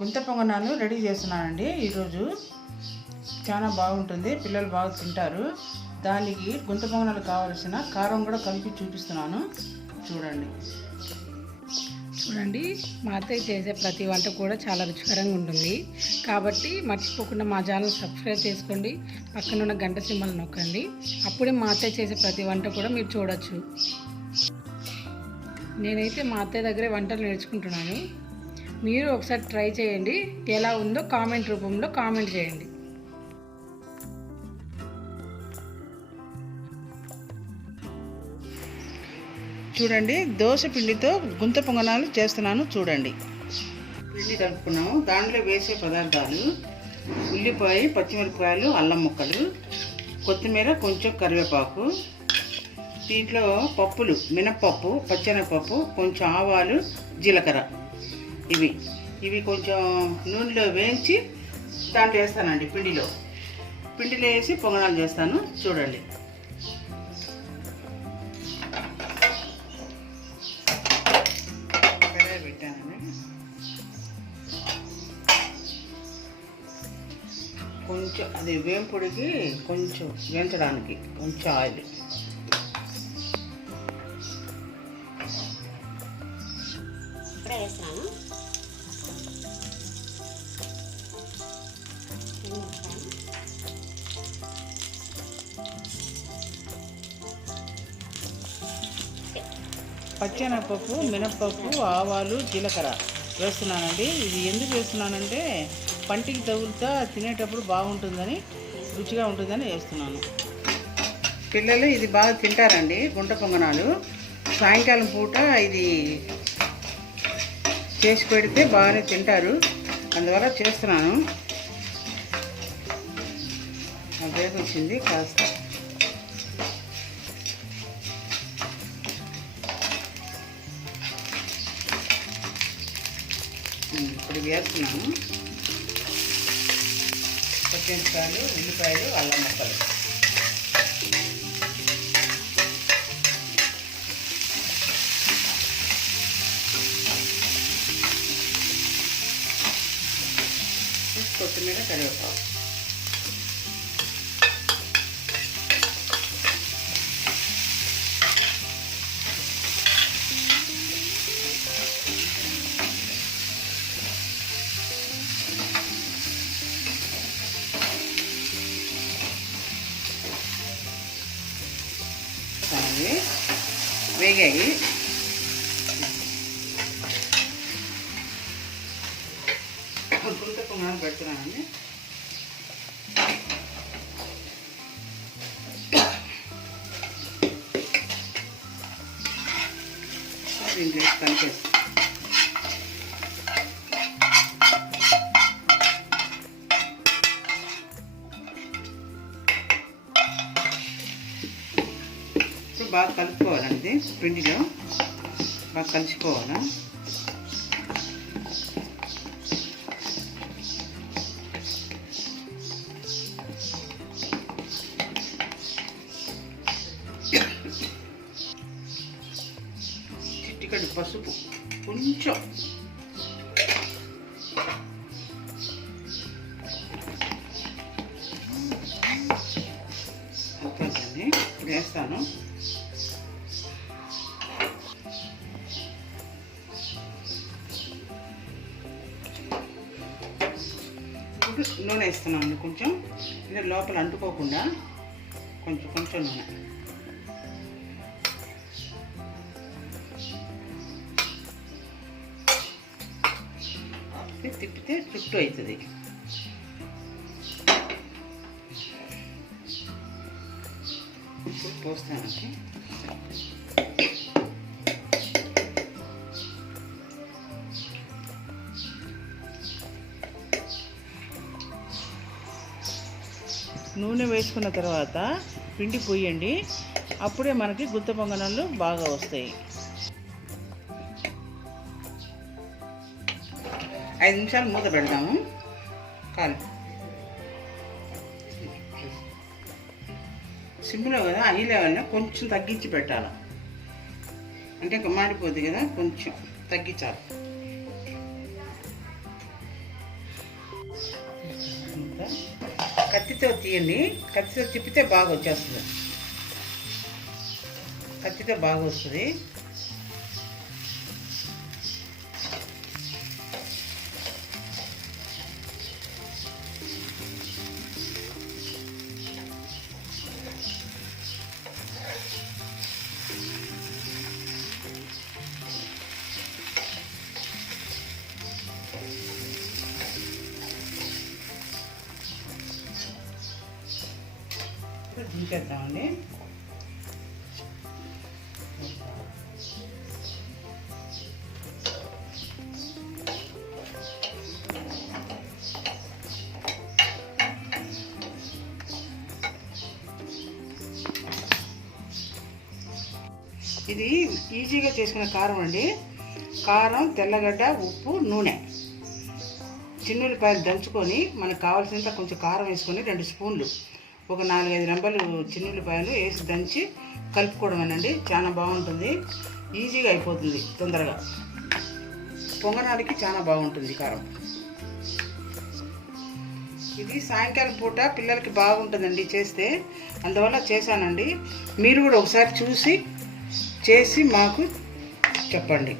గుంత పొంగనాలు రెడీ చేస్తున్నానండి. ఈరోజు చాలా బాగుంటుంది, పిల్లలు బాగా తింటారు. దానికి గుంత పొంగనాలు కావాల్సిన కారం కూడా కలిపి చూపిస్తున్నాను, చూడండి. మా అత్తయ్య చేసే ప్రతి వంట కూడా చాలా రుచికరంగా ఉంటుంది. కాబట్టి మర్చిపోకుండా మా ఛానల్ సబ్స్క్రైబ్ చేసుకోండి, పక్కనున్న గంట సింబల్ నొక్కండి. అప్పుడే మా అత్తయ్య చేసే ప్రతి వంట కూడా మీరు చూడొచ్చు. నేనైతే మా అత్తయ్య దగ్గరే వంటలు నేర్చుకుంటున్నాను. మీరు ఒకసారి ట్రై చేయండి, ఎలా ఉందో కామెంట్ రూపంలో కామెంట్ చేయండి. చూడండి, దోశ పిండితో గుంత పొంగనాలు చేస్తున్నాను, చూడండి. పిండి కలుపుకున్నాము. దాంట్లో వేసే పదార్థాలు: ఉల్లిపాయ, పచ్చిమిరపకాయలు, అల్లం ముక్కలు, కొత్తిమీర, కొంచెం కరివేపాకు. దీంట్లో పప్పులు: మినప్పప్పు, పచ్చెనగపప్పు, కొంచెం ఆవాలు, జీలకర్ర. ఇవి కొంచెం నూనెలో వేయించి దాంట్లో వేస్తానండి. పిండిలో వేసి పొంగనాలు చేస్తాను, చూడండి. పెట్టానండి. కొంచెం అది వేంపుడికి కొంచెం వేయించడానికి కొంచెం ఆయిల్. వేస్తున్నాను. పచ్చెనగపప్పు, మినప్పప్పు, ఆవాలు, జీలకర్ర వేస్తున్నానండి. ఇది ఎందుకు వేస్తున్నానంటే పంటికి తగులుతా తినేటప్పుడు బాగుంటుందని, రుచిగా ఉంటుందని వేస్తున్నాను. పిల్లలు ఇది బాగా తింటారండి, గుంట పొంగనాలు. సాయంకాలం పూట ఇది చేసి పెడితే బాగానే తింటారు, అందువల్ల చేస్తున్నాను. వేగ వచ్చింది కాస్త. ఇప్పుడు వేస్తున్నాను పచ్చిమిరపకాయలు, ఉల్లిపాయలు, అల్లం ముక్కలు. కొత్తిమీర, కరివేపాకు. వేగాయి. గుంత పొంగనాలు పెడుతున్నానండి. దీంట్లో కలిపేస్తాను. బాగా కలుపుకోవాలండి, పిండిలో బాగా కలిసిపోవాలా. చిటికెడు పసుపు, కొంచెం వేస్తాను. నూనె వేస్తున్నాను కొంచెం, అంటే లోపల అంటుకోకుండా కొంచెం నూనె. తిప్పితే చుట్టూ అవుతుంది. ఇప్పుడు పోస్తానండి. నూనె వేసుకున్న తర్వాత పిండి పోయండి, అప్పుడే మనకి గుత్త పొంగనాలు బాగా వస్తాయి. 5 నిమిషాలు మూత పెడదాము. కాలు సిమ్లో కదా, హై లెవెల్లో కొంచెం తగ్గించి పెట్టాలి, అంటే మాడిపోద్ది కదా, కొంచెం తగ్గించాలి. కత్తితో తీయండి, కత్తితో తిప్పితే బాగా వచ్చేస్తుంది, కత్తితో బాగా వస్తుంది. దించేద్దామండి. ఇది ఈజీగా చేసుకునే కారం అండి. కారం, తెల్లగడ్డ, ఉప్పు, నూనె, చిన్నుల్లిపాయలు దంచుకొని మనకు కావాల్సినంత కొంచెం కారం వేసుకొని 2 స్పూన్లు, ఒక 4-5 రెమ్మలు చిన్నుల్లిపాయలు వేసి దంచి కలుపుకోవడమేనండి. చాలా బాగుంటుంది, ఈజీగా అయిపోతుంది, తొందరగా. పొంగనాలకి చాలా బాగుంటుంది కారం. ఇది సాయంకాలం పూట పిల్లలకి బాగుంటుందండి చేస్తే, అందువల్ల చేశానండి. మీరు కూడా ఒకసారి చూసి చేసి మాకు చెప్పండి.